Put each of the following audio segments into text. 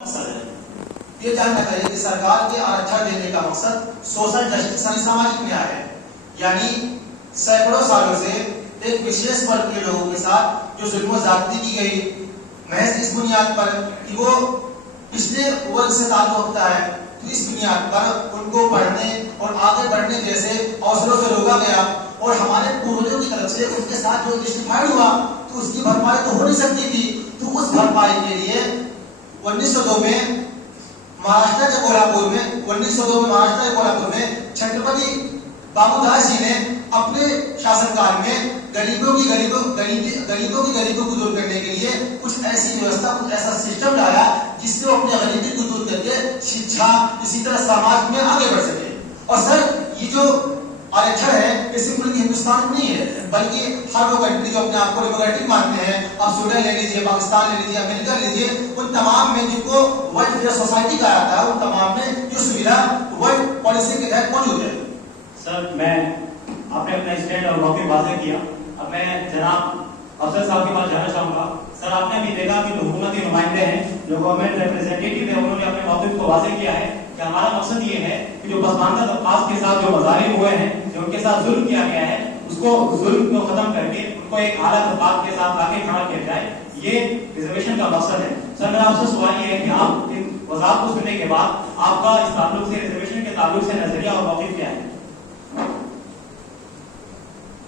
یہ جاننا چاہیے کہ سرکار کے آرکشن دینے کا مقصد سوشل جسٹس یعنی سماجک نیائے ہے، یعنی سینکڑوں سالوں سے ایک وشیش ورگ کے لوگوں کے ساتھ جو ظلم و زیادتی کی گئی محض اس بنیاد پر کہ وہ پچھلے ورگ سے تعلق رکھتا ہے، تو اس بنیاد پر ان کو پڑھنے اور آگے بڑھنے جیسے اوسروں سے روکا گیا اور ہمارے پوروجوں کی طرف سے ان کے ساتھ جو جسٹیفائڈ ہوا تو اس کی بھرپائی تو ہو نہیں سکتی تھی، تو اس بھرپائی کے لیے 1902 میں مہاراشٹر کے کولہاپور میں چھترپتی بابو داس جی نے اپنے شاسن کال میں غریبوں کی غریبوں کو دور کرنے کے لیے کچھ ایسی ویوستھا، کچھ ایسا سسٹم لایا جس سے وہ اپنے غریبی کو دور کر کے شکشا اسی طرح سماج میں آگے بڑھ سکے۔ اور سر یہ جو آرکشن ہے یہ صرف ہندوستان میں نہیں ہے بلکہ ہر وہ کنٹری جو اپنے آپ کو ڈیموکریٹک مانتے ہیں، آپ سوڈن لے لیجیے، پاکستان لے لیجیے، امریکہ لے لیجیے، ان تمام میں جن کو ورلڈ فیئر سوسائٹی کہا جاتا ہے ان تمام میں جو سویدھا ورلڈ پالیسی کے تحت موجود ہے۔ سر آپ نے اپنا اسٹینڈ اور موقع واضح کیا، اب میں جناب افسر صاحب کے پاس جانا چاہوں گا۔ سر آپ نے بھی دیکھا کہ جو حکومتی نمائندے ہیں، جو گورنمنٹ ریپرزینٹیٹیو ہیں، انہوں نے اپنے موقف کو واضح کیا ہے کہ ہمارا مقصد یہ ہے کہ جو پسماندہ طبقات کے ساتھ جو مظالم ہوئے ہیں، جو ان کے ساتھ ظلم کیا گیا ہے، اس کو ظلم کو ختم کر کے ان کو ایک اعلیٰ طبقات کے ساتھ لا کے کھڑا کیا جائے، یہ ریزرویشن کا مقصد ہے۔ سر میرا آپ سے سوال یہ ہے کہ آپ ان وضاحت کو سننے کے بعد آپ کا اس تعلق سے، ریزرویشن کے تعلق سے نظریہ اور موقف کیا ہے؟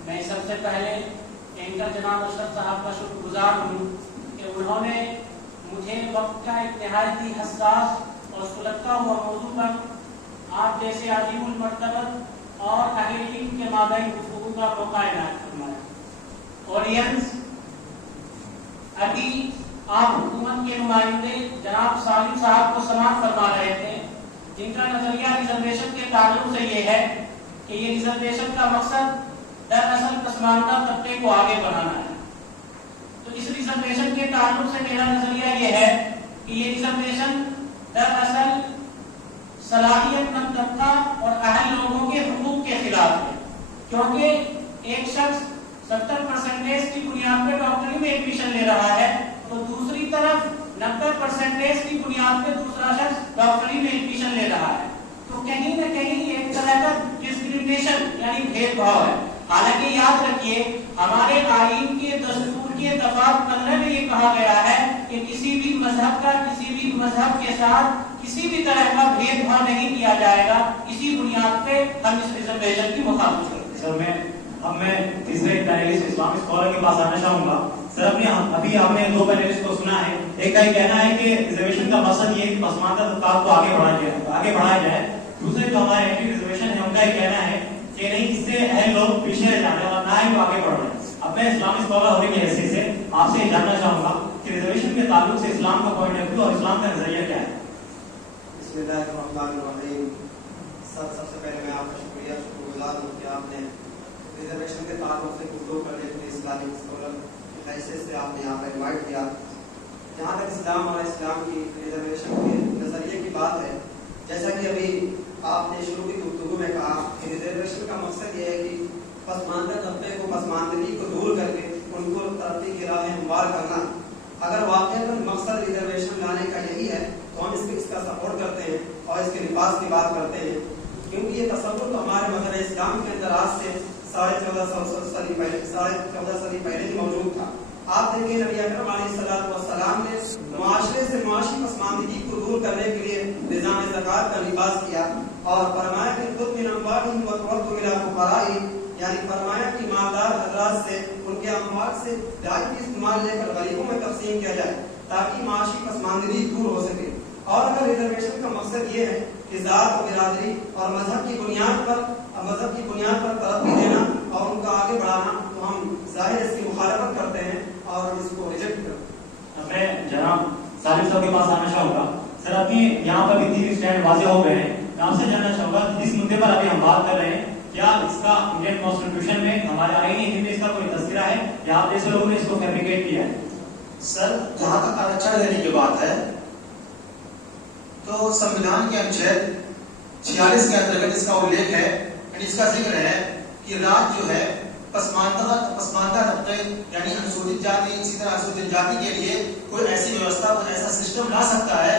میں سب سے پہلے اینکر جناب اشرف صاحب کا شکر گزار ہوں کہ انہوں نے مجھے وقت کا ایک نہایت ہی حساس اور سلگتا ہوا موضوع پر آپ جیسے عظیم المرتبت اور اہل علم کے مابین گفتگو کا موقع عنایت فرمایا۔ آڈینس، ابھی آپ حکومت کے نمائندے جناب سالم صاحب کو سماعت فرما رہے تھے، جن کا نظریہ ریزرویشن کے تعلق سے یہ ہے کہ یہ ریزرویشن کا مقصد دراصل پسماندہ طبقے کو آگے بڑھانا ہے۔ تو اس ریزرویشن کے تعلق سے میرا نظریہ یہ ہے کہ یہ ریزرویشن دراصل صلاحیت مند طبقہ اور اہل لوگوں کے حقوق کے خلاف ہے، کیونکہ ایک شخص 70% کی بنیاد پر ڈاکٹری میں ایڈمیشن لے رہا ہے تو دوسری طرف 90% کی بنیاد پہ دوسرا شخص ڈاکٹری میں ایڈمیشن لے رہا ہے، تو کہیں نہ کہیں ایک طرح کا ڈسکریمنیشن یعنی بھید بھاؤ ہے۔ حالانکہ یاد رکھیے ہمارے آئین کے دستور کے دفعہ 15 میں یہ کہا گیا ہے کہ کسی بھی مذہب کا کسی بھی مذہب کے ساتھ کسی بھی طرح کا بھید بھاؤ نہیں کیا جائے گا، اسی بنیاد پہ ہم اس ریزرویشن کی مخالفت کرتے ہیں۔ سر میں تیسرے پینلسٹ اسلامک اسکالر کے پاس آنا چاہوں گا۔ سر ابھی آپ نے دو پینلسٹ کو سنا ہے، ایک کا یہ کہنا ہے کہ ریزرویشن کا مقصد یہ ہے کہ پسماندہ طبقات کو آگے بڑھایا جائے، دوسرے جو ہمارے اینٹی ریزرویشن ہے ان کا یہ کہنا ہے کہ نہیں، اس سے اہل لوگ پیچھے رہ جاتے ہیں اور نہ ہی وہ آگے بڑھ رہے ہیں۔ اب میں اسلامک اسکالر ہونے کی حیثیت سے آپ سے یہ جاننا چاہوں گا کہ ریزرویشن کے تعلق سے اسلام کا پوائنٹ آف ویو اور اسلام کا نظریہ کیا ہے؟ بسم اللہ الرحمن الرحیم۔ سب سے پہلے میں آپ کا شکر گزار ہوں کہ آپ نے ریزرویشن کے تعلق سے گفتگو کرنے کے لیے اسلامک اسکالر کی حیثیت سے آپ نے یہاں پر انوائٹ کیا۔ جہاں تک اسلام اور اسلام کی ریزرویشن کے نظریے کی بات ہے، جیسا کہ ابھی آپ نے شروع کی گفتگو میں کہا کہ ریزرویشن کا مقصد یہ ہے کہ پسماندہ طبقے کو پسماندگی کو دور کر کے ان کو ترقی کی راہ ہموار کرنا۔ اگر واقعی مقصد ریزرویشن لانے کا یہی ہے تو ہم اس کا سپورٹ کرتے ہیں اور اس کے لباس کی بات کرتے ہیں، کیونکہ یہ تصور تو ہمارے مذہب اسلام کے اندر آج سے 1450 صدی پہلے ہی موجود تھا۔ آپ دیکھیں نبی اکرم علیہ السلام نے معاشرے سے معاشی پسماندگی کو دور کرنے کے لیے نظام زکات کا لباس کیا اور فرمایا کہ خود من اموالہم وتؤدوا الی فقرائہم، یعنی فرمایا کہ مالدار حضرات سے ان کے اموال سے 2.5% مال لے کر غریبوں میں تقسیم کیا جائے تاکہ معاشی پسماندگی دور ہو سکے۔ اور اگر ریزرویشن کا مقصد یہ ہے کہ ذات و برادری اور مذہب کی بنیاد پر ترقی دینا اور ان کا آگے بڑھانا، تو ہم ظاہر اس کی مخالفت کرتے ہیں اور اس کو ریجیکٹ کرتے ہیں۔ میں جناب سالم صاحب کے پاس آنا چاہوں گا۔ سر ابھی یہاں پر بھی تین اسٹینڈ واضح ہو گئے ہیں، میں آپ سے جاننا چاہوں گا جس مدعے پر ابھی ہم بات کر رہے ہیں، کیا اس کا انڈین کانسٹیٹیوشن میں ہمارے آئین ہند میں اس کا کوئی تذکرہ ہے یا آپ جیسے لوگوں نے اس کو فیبریکیٹ کیا ہے؟ سر جہاں تک آرکشن دینے کی بات ہے تو سمویدھان کے انوچھید 46 کے انترگت اس کا الیکھ ہے، یعنی اس کا ذکر ہے کہ راج جو ہے پسماندہ طبقے یعنی انسوچت جاتی، اسی طرح انسوچت جاتی کے لیے کوئی ایسی ویوستھا، کوئی ایسا سسٹم لا سکتا ہے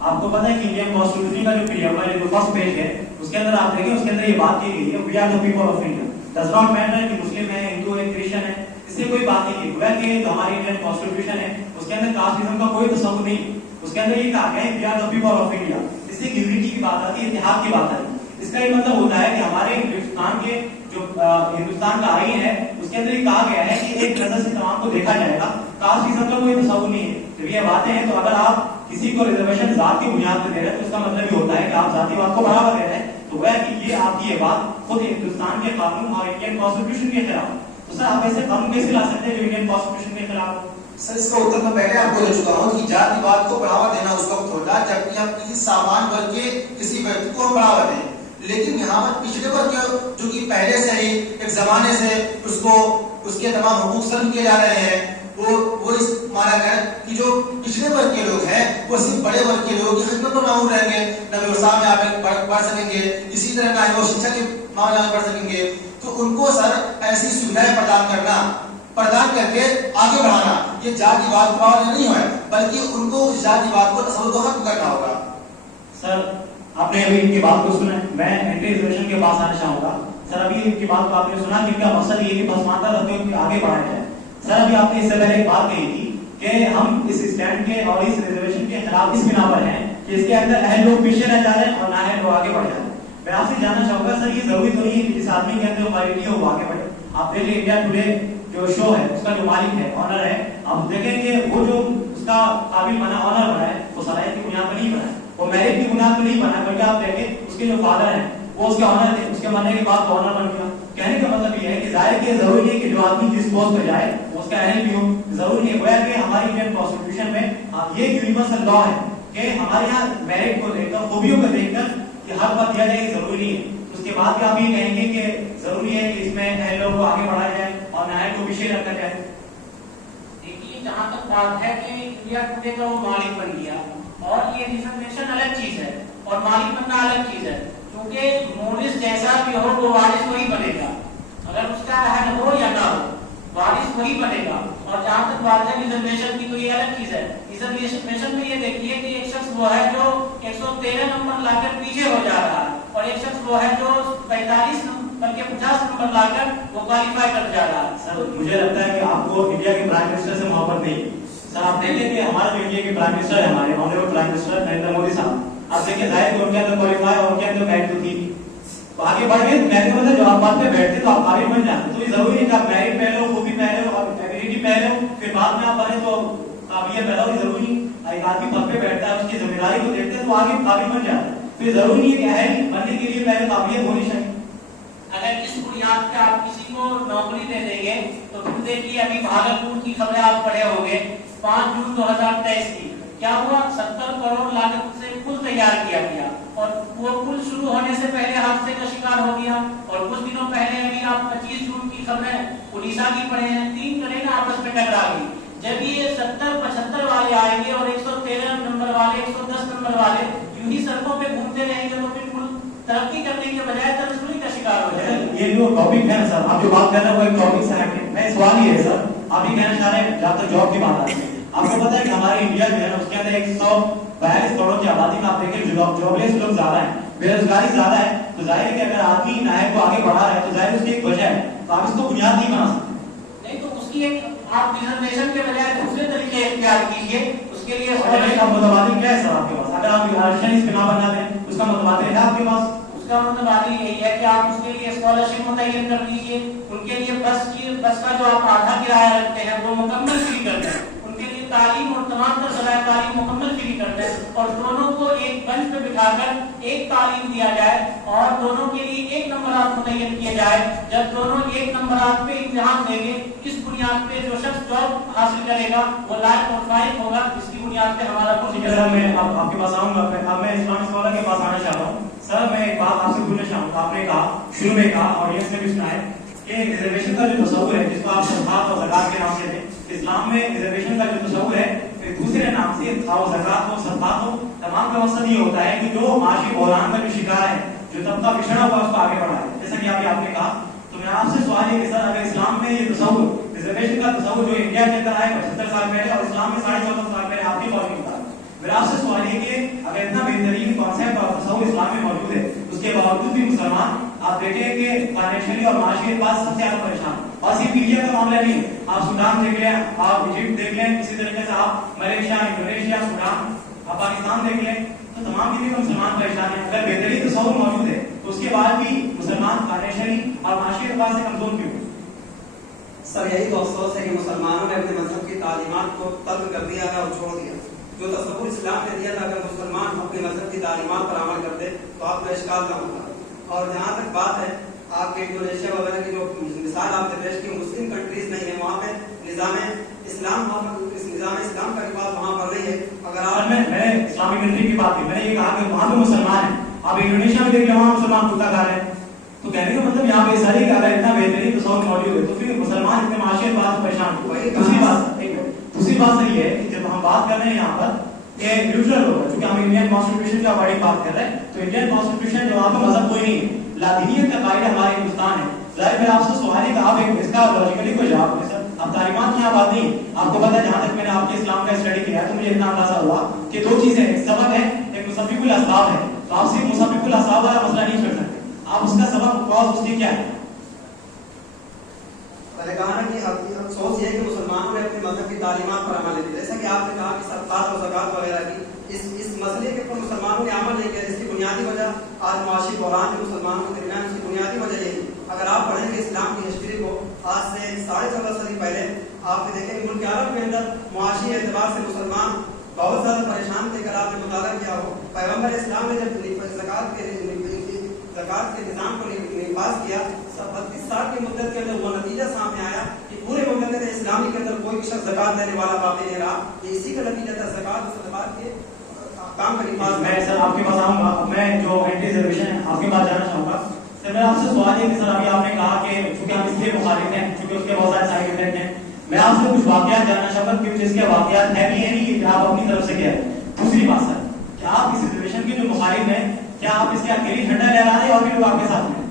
آپ کو پتا ہے کہ انڈین کانسٹیٹیوشن کا جو پریامبل ہے جو فرسٹ پیج ہے اس کے اندر آپ دیکھیں اس کے اندر یہ بات کی گئی ہے we are the people of India does not matter کہ مسلم ہے ہندو ہے کرسچن ہے اس سے کوئی بات نہیں کی گویا کہ جو ہماری انڈین کانسٹیٹیوشن ہے اس کے اندر کاسٹزم کا کوئی تصور نہیں اس کے اندر یہ کہا گیا ہے we are the people of India اس سے یونٹی کی بات آتی ہے اتحاد کی بات آتی ہے اس کا یہ مطلب ہوتا ہے کہ ہمارے ہندوستان کے جو ہندوستان کا آئین ہے اس کے اندر یہ کہا گیا ہے کہ ایک نظر سے تمام کو دیکھا جائے گا کاسٹزم کا کوئی تصور نہیں ہے جب یہ باتیں ہیں تو اگر آپ کسی کو ریزرویشن ذات کی بنیاد پہ دے رہے ہیں تو اس کا مطلب یہ ہوتا ہے کہ آپ ذاتی بات کو بڑھاوا دے رہے ہیں تو وہ کہ یہ آپ کی یہ بات خود ہندوستان کے قانون اور انڈین کانسٹیٹیوشن کے خلاف تو سر آپ ایسے قانون کیسے لا سکتے ہیں جو انڈین کانسٹیٹیوشن کے خلاف ہو؟ سر اس کا اتر میں پہلے آپ کو دے چکا ہوں کہ جاتی بات کو بڑھاوا دینا اس وقت ہوتا ہے جبکہ ہم کسی سامان ورگ کے کسی ویکتی کو بڑھاوا دیں لیکن یہاں پر پچھڑے ورگ کے جو کہ پہلے سے ہی ایک زمانے سے اس کے تمام حقوق سلب کیے جا رہے ہیں وہ اس مانا گیا کہ جو پچھڑے ورگ کے لوگ ہیں وہ صرف بڑے ورگ کے لوگوں کی خدمت پر معمول رہیں گے نہ ویوستھا میں آپ پڑھ سکیں گے اسی طرح نہ وہ شکشا کے معاملے میں پڑھ سکیں گے تو ان کو سر ایسی سویدھائیں پردان کر کے آگے بڑھانا یہ جاتی بات کو نہیں ہے بلکہ ان کو جاتی بات کو تصور کو ختم کرنا ہوگا. سر آپ نے ابھی ان کی بات کو سنا میں اینٹی ریزرویشن کے پاس آنا چاہوں گا. سر ابھی ان کی بات کو آپ نے سنا کہ ان کا مقصد یہ کہ پسماندہ طبقے کو آگے بڑھایا جائے. سر ابھی آپ نے اس سے پہلے ایک بات کہی تھی کہ ہم اس اسٹینڈ کے اور اس ریزرویشن کے خلاف اس بنا پر ہیں کہ اس کے اندر اہل لوگ پیچھے رہ جا رہے ہیں اور نااہل لوگ آگے بڑھ جا رہے ہیں. میں آپ سے جاننا چاہوں گا سر یہ ضروری تو نہیں ہے کہ جس آدمی کے اندر کوالٹی ہے وہ آگے بڑھے. آپ دیکھیں انڈیا ٹوڈے جو شو ہے اس کا جو مالک ہے آنر ہے آپ دیکھیں کہ وہ جو اس کا قابل بنا آنر بنا ہے وہ صلاحیت کی بنیاد پر نہیں بنا ہے وہ میرٹ کی بنیاد پر نہیں بنا بلکہ آپ دیکھیں اس کے جو فادر ہیں وہ اس کے آنر تھے اس کے مرنے کے بعد وہ آنر بن گیا. کہنے کا مطلب یہ ہے کہ ظاہر کہ ضروری نہیں ہے کہ جو آدمی جس پوسٹ پہ جائے اس کا اہل بھی ہو ضروری نہیں ہے. کہ ہماری انڈین کانسٹیٹیوشن میں یہ یونیورسل لا ہے کہ ہمارے یہاں میرٹ کو دیکھ کر خوبیوں کو دیکھ کر کہ ہر بات دیا جائے یہ ضروری نہیں ہے. اس کے بعد بھی آپ یہ کہیں گے کہ ضروری ہے کہ اس میں اہل لوگوں کو آگے بڑھایا جائے اور نااہل کو پیچھے رکھا جائے. دیکھیے جہاں تک بات ہے کہ انڈیا ٹوڈے کا وہ مالک بن گیا اور یہ ریزرویشن الگ چیز ہے اور مالک بننا الگ چیز ہے کیونکہ مورث جیسا بھی ہو وہ وارث وہی بنے گا اگر اس کا اہل ہو یا نہ ہو وارث وہی بنے گا. اور جہاں تک بات ہے ریزرویشن کی تو یہ الگ چیز ہے. ریزرویشن میں یہ دیکھیے کہ ایک شخص وہ ہے جو 113 نمبر لا کر پیچھے ہو جا رہا ہے اور ایک شخص وہ ہے جو 45 بلکہ 50 نمبر لا کر وہ کوالیفائی کر جا رہا ہے. سر مجھے لگتا ہے کہ آپ کو انڈیا کے پرائم منسٹر سے محبت نہیں. سر آپ دیکھیں کہ ہمارا جو انڈیا کے پرائم منسٹر ہے ہمارے honourable prime minister Narendra Modi صاحب آپ دیکھیں ظاہر کہ ان کے اندر کوالیفائی اور ان کے اندر میرٹ تو تھی آگے بڑھ گئے. میں نے مطلب جو آپ بات پہ بیٹھتے تو آپ قابل بن جاتے تو یہ ضروری ہے کہ آپ میرٹ پہ لو خوبی پہ لو اور ایبیلٹی پہ لو پھر بعد میں آپ بنے تو قابلیت پیدا ہوگی. ضروری نہیں ایک آدمی پد پہ بیٹھتا ہے اس کی ذمہ داری کو دیکھتے ہیں تو آگے قابل بن جاتا ہے. تو یہ ضروری نہیں ہے کہ اہل بننے کے لیے پہلے قابلیت ہونی چاہیے. اگر اس بنیاد پہ آپ کسی کو نوکری دے دیں گے تو پھر دیکھیے ابھی بھاگلپور کی خبریں آپ پڑھے ہوں گے 5 جون 2023 کی کیا ہوا 70 کروڑ لاگت سے پل تیار کیا گیا اور وہ پل شروع ہونے سے پہلے حادثے کا شکار ہو گیا. اور کچھ دنوں پہلے ابھی آپ 25 جون کی خبریں اڑیسہ کی پڑھے ہیں 3 ٹرین آپس میں ٹکرا گئی. جب یہ 70-75 والے آئیں گے اور 113 نمبر والے 110 نمبر والے یوں ہی سڑکوں پہ گھومتے رہیں گے تو پھر پل ترقی کرنے کے بجائے ترسولی کا شکار ہو جائے. یہ جو ٹاپک ہے نا سر آپ جو بات کر رہے ہیں وہ ایک ٹاپک سے ہٹ کے میں سوال یہ ہے سر آپ یہ کہنا چاہ رہے ہیں جہاں تک جاب کی بات آتی ہے آپ کو پتا ہے کہ ہمارے انڈیا جو ہے نا اس کے اندر 142 کروڑ کی آبادی میں آپ دیکھیں جاب لیس لوگ زیادہ ہیں بے روزگاری زیادہ ہے. تو ظاہر ہے کہ اگر آدمی نااہل کو آگے بڑھا رہا ہے تو ظاہر اس کی ایک وجہ ہے تو آپ اس کو بنیاد نہیں بنا سکتے. نہیں تو اس کی ایک آپ ریزرویشن کے بجائے دوسرے طریقے اختیار کیجیے. اس کے لیے متبادل کیا ہے سر آپ کے پاس؟ اگر آپ آرشن اس بنا بنا دیں اس کا متبادل ہے آپ کے پاس؟ اس کا متبادل یہی ہے کہ آپ اس کے لیے اسکالرشپ متعین کر دیجیے. ان کے لیے بس کا جو آپ آدھا کرایہ رکھتے ہیں وہ مکمل فری کر دیں. ان کے لیے تعلیم اور تمام تر ذرائع تعلیم مکمل فری کر دیں اور دونوں کو ایک بنچ پہ بٹھا کر ایک تعلیم دیا جائے اور دونوں کے لیے ایک نمبرات متعین کیے جائے. جب دونوں ایک نمبرات پہ امتحان دیں گے اس بنیاد پہ جو شخص جاب حاصل کرے گا وہ لائق اور فائق ہوگا. اس کی بنیاد پہ ہمارا سر میں آپ کے پاس آؤں گا. اب میں اسلامک اسکالر کے پاس آنا چاہتا ہوں. سر میں ایک بات آپ سے پوچھنا چاہوں گا. آپ نے کہا شروع میں کہا آڈینس نے بھی سنا ہے کہ ریزرویشن کا جو تصور ہے جس کو آپ صدقات اور زکات کے نام سے ہیں اسلام میں ریزرویشن کا جو تصور ہے پھر دوسرے نام سے زکات ہو صدقات ہو تمام کا مقصد یہ ہوتا ہے کہ جو معاشی بحران کا جو شکار ہے جو طبقہ پچھڑا ہوا اس کو آگے بڑھائے. جیسا کہ ابھی آپ نے کہا تو میں آپ سے سوال ہے کہ سر اگر اسلام میں یہ تصور ریزرویشن کا تصور جو انڈیا کے اندر آئے 75 سال پہلے اور اسلام میں 14.5 سال پہلے آپ کی فوج میں میرا آپ سے سوال ہے کہ اگر اتنا بہترین کانسیپٹ اور تصور اسلام میں موجود ہے اس کے باوجود بھی مسلمان آپ دیکھیں کہ فائنینشلی اور معاشی اعتبار سے سب سے زیادہ پریشان. اور صرف انڈیا کا معاملہ نہیں, آپ سوڈان دیکھ لیں, آپ ایجپٹ دیکھ لیں, اسی طریقے سے آپ ملیشیا, انڈونیشیا, سوڈان, آپ پاکستان دیکھ لیں, تو تمام جگہ پر مسلمان پریشان ہیں. اگر بہترین تصور موجود ہے تو اس کے بعد بھی مسلمان فائنینشلی اور معاشی اعتبار سے کمزور کیوں؟ سر یہی تو افسوس ہے کہ مسلمانوں نے اپنے مذہب کی تعلیمات کو ترک کر دیا اور چھوڑ دیا. جو تصور اسلام نے دیا تھا اگر مسلمان اپنے مذہب کی تعلیمات پر عمل کرتے تو آپ کا اشکال نہ ہوتا. اور جہاں تک بات ہے آپ کے انڈونیشیا وغیرہ کی جو مثال آپ نے پیش کی, مسلم کنٹریز نہیں ہے, وہاں پہ نظام اسلام کا رواج وہاں پر نہیں ہے. اگر آپ میں اسلامی کنٹری کی بات کی, میں نے یہ کہا کہ وہاں پہ مسلمان ہیں. آپ انڈونیشیا میں دیکھ لیں, وہاں مسلمان کتا کھا رہے ہیں. تو کہنے کا مطلب یہاں پہ ساری اگر اتنا بہترین تصور موجود ہے تو پھر مسلمان اتنے معاشی اعتبار سے پریشان ہوئے. دوسری بات صحیح ہے کہ جب ہم بات کر رہے ہیں یہاں پر کہ نیوٹرل ہوگا, چونکہ ہم انڈین کانسٹیٹیوشن کا بڑی بات کر رہے ہیں, تو انڈین کانسٹیٹیوشن جو وہاں پہ مذہب کوئی نہیں ہے, لادینیت کا قاعدہ ہمارے ہندوستان ہے. ظاہر میں آپ سے سوال ہے کہ آپ ایک اس کا لاجیکلی کوئی جواب دیں سر. اب تعلیمات کی بات نہیں, آپ کو پتا ہے جہاں تک میں نے آپ کے اسلام کا اسٹڈی کیا ہے تو مجھے اتنا اندازہ ہوا کہ دو چیزیں, ایک سبب ہے, ایک مسبب الاسباب ہے. تو آپ صرف مسبب الاسباب والا مسئلہ نہیں چھوڑ سکتے, آپ اس کا سبب کاز اس کی کیا ہے. میں نے کہا نا کہ افسوس یہ ہے کہ مسلمانوں نے اپنے مذہب کی تعلیمات پر عمل نہیں کیا. جیسا کہ آپ نے کہا کہ صدقات اور زکات وغیرہ کی اس مسئلے کے اوپر مسلمانوں نے عمل نہیں کیا. اس کی بنیادی وجہ آج معاشی بحران جو مسلمانوں کے درمیان, اس کی بنیادی وجہ یہی. اگر آپ پڑھیں گے اسلام کی ہسٹری کو آج سے 14.5 صدی پہلے, آپ نے دیکھیں کہ ملک عرب کے اندر معاشی اعتبار سے مسلمان بہت زیادہ پریشان تھے. اگر آپ نے مطالعہ کیا ہو, پیغمبر اسلام نے جب زکات کے نظام کو نفاذ کیا, 32 سال کی مدت کے اندر وہ نتیجہ سامنے آیا کہ پورے مملکت اسلامی کے اندر کوئی شخص زکات دینے والا باقی نہیں رہا. یہ اسی کا نتیجہ تھا زکات اور صدقات کے کام کا نفاذ. میں سر آپ کے پاس آؤں گا, میں جو اینٹی ریزرویشن ہے آپ کے پاس جانا چاہوں گا. سر میرا آپ سے سوال ہے کہ سر ابھی آپ نے کہا کہ چونکہ ہم اس لیے مخالف ہیں چونکہ اس کے بہت سارے سائڈ افیکٹ ہیں. میں آپ سے کچھ واقعات جاننا چاہوں گا کیونکہ جس کے واقعات ہے بھی نہیں کہ آپ اپنی طرف سے کیا ہے. دوسری بات سر, کیا آپ اس ریزرویشن کے جو مخالف ہیں کیا آپ اس کے اکیلی جھنڈا لہرا رہے ہیں اور بھی لوگ آپ کے ساتھ ہیں؟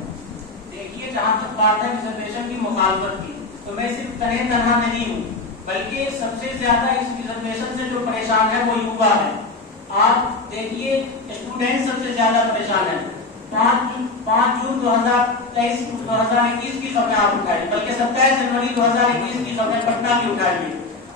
دیکھیے جہاں تک بات ہے ریزرویشن کی مخالفت کی, تو میں صرف تنہا نہیں ہوں, بلکہ سب سے زیادہ اس ریزرویشن سے جو پریشان ہے وہ یووا ہے. آپ دیکھیے اسٹوڈنٹ سب سے زیادہ پریشان ہے. 5 جون 2021 کی خبریں آپ اٹھائیے, بلکہ 27 جنوری 2021 کی خبریں پٹنہ کی اٹھائیے.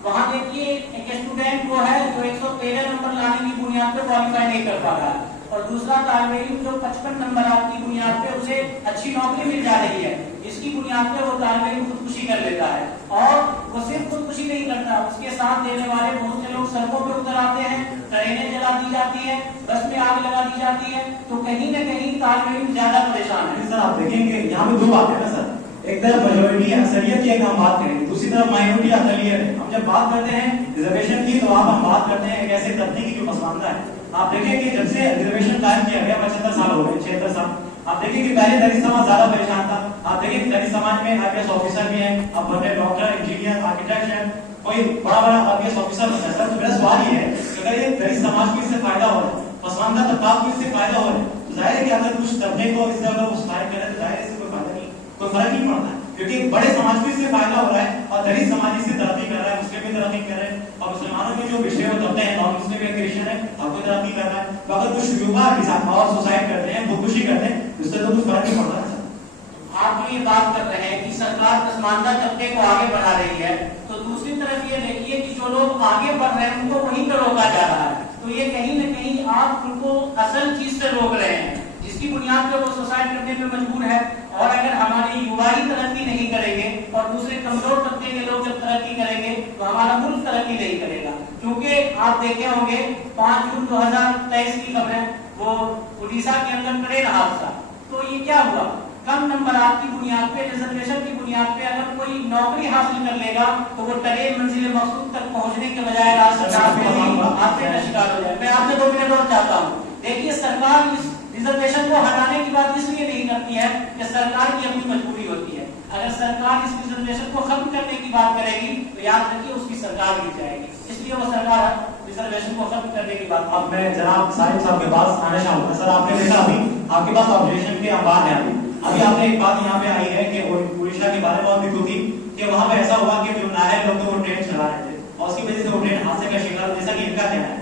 وہاں دیکھیے ایک اسٹوڈنٹ وہ ہے جو 113 نمبر لانے کی بنیاد پہ کوالیفائی نہیں کر پا رہا ہے, اور دوسرا طالب علم جو 55 نمبرات کی بنیاد پہ اسے اچھی نوکری مل جا رہی ہے, اس کی بنیاد پہ وہ طالب علم خودکشی کر لیتا ہے. اور وہ صرف خودکشی نہیں کرتا, اس کے ساتھ دینے والے بہت سے لوگ سڑکوں پہ اتر آتے ہیں, ٹرینیں جلا دی جاتی ہیں, بس میں آگ لگا دی جاتی ہے. تو کہیں نہ کہیں طالب علم زیادہ پریشان ہے. سر آپ دیکھیں گے یہاں پہ دو باتیں نا سر, ایک طرف میجورٹی اکثریت کی ایک ہم بات کریں, دوسری طرف مائنورٹی اقلیت ہے. ہم جب بات کرتے ہیں ریزرویشن کی تو ہم بات کرتے ہیں ایک ایسے طبقے کی جو پسماندہ ہے. آپ دیکھیں کہ جب سے ریزرویشن قائم کیا گیا 75 سال ہو گئے, 76 سال. آپ دیکھیں کہ پہلے دلت سماج زیادہ پریشان تھا. آپ دیکھیں کہ دلت سماج میں IPS آفیسر بھی ہیں, اب بڑے ڈاکٹر, انجینئر, آرکیٹیکٹ ہیں, کوئی بڑا IPS آفیسر بنتا ہے. سر تو میرا سوال یہ ہے کہ اگر یہ دلت سماج کو اس سے فائدہ ہو رہا ہے, پسماندہ طبقات کو اس سے فائدہ ہو رہا ہے, تو ظاہر ہے کہ اگر کچھ طبقے کو اس سے اگر وہ قائم کرے تو ظاہر ہے اس سے کوئی فائدہ نہیں, کوئی فرق نہیں پڑتا ہے, کیونکہ بڑے سماج کو اس سے فائدہ ہو رہا ہے اور دلت سماج اس سے ترقی کر رہا ہے, مسلم بھی ترقی کر رہے ہیں, اور مسلمانوں کے جو پچھڑے ہوئے طبقے ہیں, نان مسلم یا کرسچن ہے, اور کوئی ترقی کر رہا ہے. تو اگر کچھ یووا اور سوسائڈ کرتے ہیں, خودکشی کرتے ہیں, اس سے تو کچھ فرق نہیں پڑتا ہے. آپ جو یہ بات کر رہے ہیں کہ سرکار پسماندہ طبقے کو آگے بڑھا رہی ہے, تو دوسری طرف یہ دیکھیے کہ جو لوگ آگے بڑھ رہے ہیں ان کو وہیں پہ روکا جا رہا ہے. تو یہ کہیں نہ کہیں آپ ان کو اصل چیز سے روک رہے ہیں جس کی بنیاد پہ وہ سوسائڈ کرنے پہ مجبور ہے. اور اگر ہماری یووائی ترقی نہیں کریں گے اور دوسرے کمزور طبقے کے لوگ جب ترقی کریں گے تو ہمارا ملک ترقی نہیں کرے گا. کیونکہ آپ دیکھے ہوں گے 5 جون 2023 کی خبریں, وہ اڑیسہ کے اندر ٹرین حادثہ. تو یہ کیا ہوا, کم نمبرات کی بنیاد پہ, ریزرویشن کی بنیاد پہ اگر کوئی نوکری حاصل کر لے گا تو وہ ٹرین منزل مقصود تک پہنچنے کے بجائے حادثے کا شکار ہو جائے. میں آپ سے 2 منٹ اور چاہتا ہوں. دیکھیے سرکار اس ریزرویشن کو ہٹانے کی بات اس لیے نہیں کرتی ہے کہ سرکار کی اپنی مجبوری ہوتی ہے. اگر سرکار اس ریزرویشن کو ختم کرنے کی بات کرے گی تو یاد رکھیے اس کی سرکار گر جائے گی, اس لیے وہ سرکار ریزرویشن کو ختم کرنے کی بات. اب میں جناب صاحب کے پاس آنا چاہوں گا. سر آپ نے دیکھا ابھی آپ کے پاس آبزرویشن کے انبار ہیں, ابھی آپ نے ایک بات یہاں پہ آئی ہے کہ اڑیسہ کے بارے میں بات ہوئی تھی کہ وہاں پہ ایسا ہوا کہ جو نااہل لوگ وہ ٹرین چلا رہے تھے اور اس کی وجہ سے وہ ٹرین حادثے کا شکار, جیسا کہ ان کا کہنا ہے.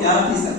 11%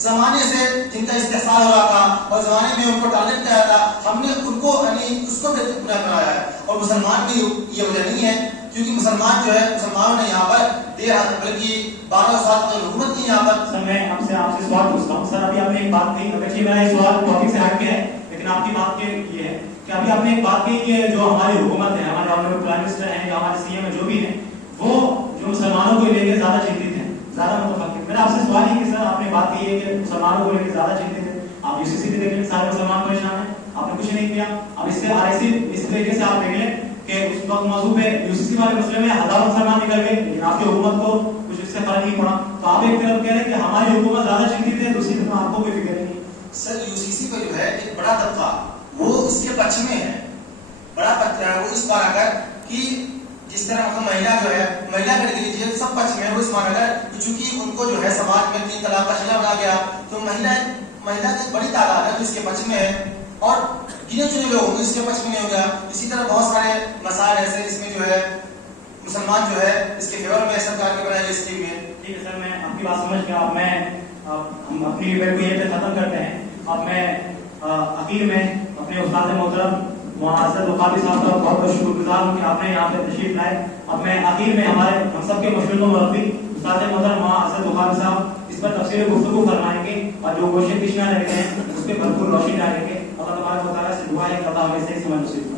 زمانے سے جن کا استحصال ہو رہا تھا اور زمانے میں ان کو ٹارگٹ کیا تھا, ہم نے ان کو یعنی اس کو بنیاد بنایا ہے. اور مسلمان بھی یہ وجہ نہیں ہے, کیونکہ مسلمان جو ہے, مسلمانوں نے یہاں پر بلکہ 12 سال تک حکومت کی یہاں پر. سر میں آپ سے سوال پوچھتا ہوں. سر ابھی آپ نے ایک بات کہی, اگرچہ میرا یہ سوال ٹاپک سے ہٹ کے ہے, لیکن آپ کی بات یہ ہے کہ ابھی آپ نے ایک بات کہی کہ جو ہماری حکومت ہے, ہمارے آنریبل پرائم منسٹر ہیں, جو ہمارے سی ایم ہیں, جو بھی ہیں, وہ جو مسلمانوں کو لے کے زیادہ چنتت ہیں, زیادہ متفق. میرا آپ سے سوال یہ کہ سر آپ نے بات کی ہے کہ مسلمانوں کو لے کے زیادہ چنتت ہیں. آپ یو سی سی بھی دیکھ لیں, سارے مسلمان پریشان ہیں, آپ نے کچھ نہیں کیا. اب اس سے RIC اس طریقے سے آپ دیکھ لیں کہ اس وقت موضوع پہ یو سی سی والے مسئلے میں ہزاروں مسلمان نکل گئے, لیکن آپ کی حکومت کو کچھ اس سے فرق نہیں پڑا. تو آپ ایک طرف کہہ رہے ہیں کہ ہماری حکومت زیادہ چنتت ہے, دوسری طرف آپ کو کوئی فکر نہیں. سر UCC کا جو ہے ایک بڑا طبقہ وہ اس کے پچھ میں ہے, بڑا طبقہ ہے وہ اس بار اگر کہ جس طرح ہم مہیلا جو ہے, مہیلا کر کے لیجیے سب پچھ میں ہے وہ اس بار اگر چونکہ ان کو جو ہے سماج میں 3 طلاق کا شرع بنا گیا, تو مہیلا کی بڑی تعداد ہے جو اس کے پچھ میں ہے, اور گنے چنے لوگ ہوں گے اس کے پچھ میں نہیں ہو گیا. اسی طرح بہت سارے مسائل ایسے اس میں جو ہے مسلمان جو ہے اس کے فیور میں سرکار کے بنائے اسکیم میں. ٹھیک ہے سر, میں آپ کی بات سمجھ گیا. اب میں ہم اپنی ڈیبیٹ کو یہ پہ ختم کرتے ہیں. اب میں اخیر میں اپنے استاد محترم مولانا اسد وقافی صاحب کا بہت بہت شکر گزار ہوں کہ آپ نے یہاں پہ تشریف لائے. اب میں اخیر میں ہمارے ہم سب کے مشرق و مربی استاد محترم مولانا اسد وقافی صاحب اس پر تفصیل گفتگو فرمائیں گے, اور جو کوششیں پیش نہ رہے ہیں اس پہ بھرپور روشنی ڈالیں گے. اللہ تبارک و تعالیٰ سے دعا ہے کہ اللہ ہمیں صحیح سمجھ نصیب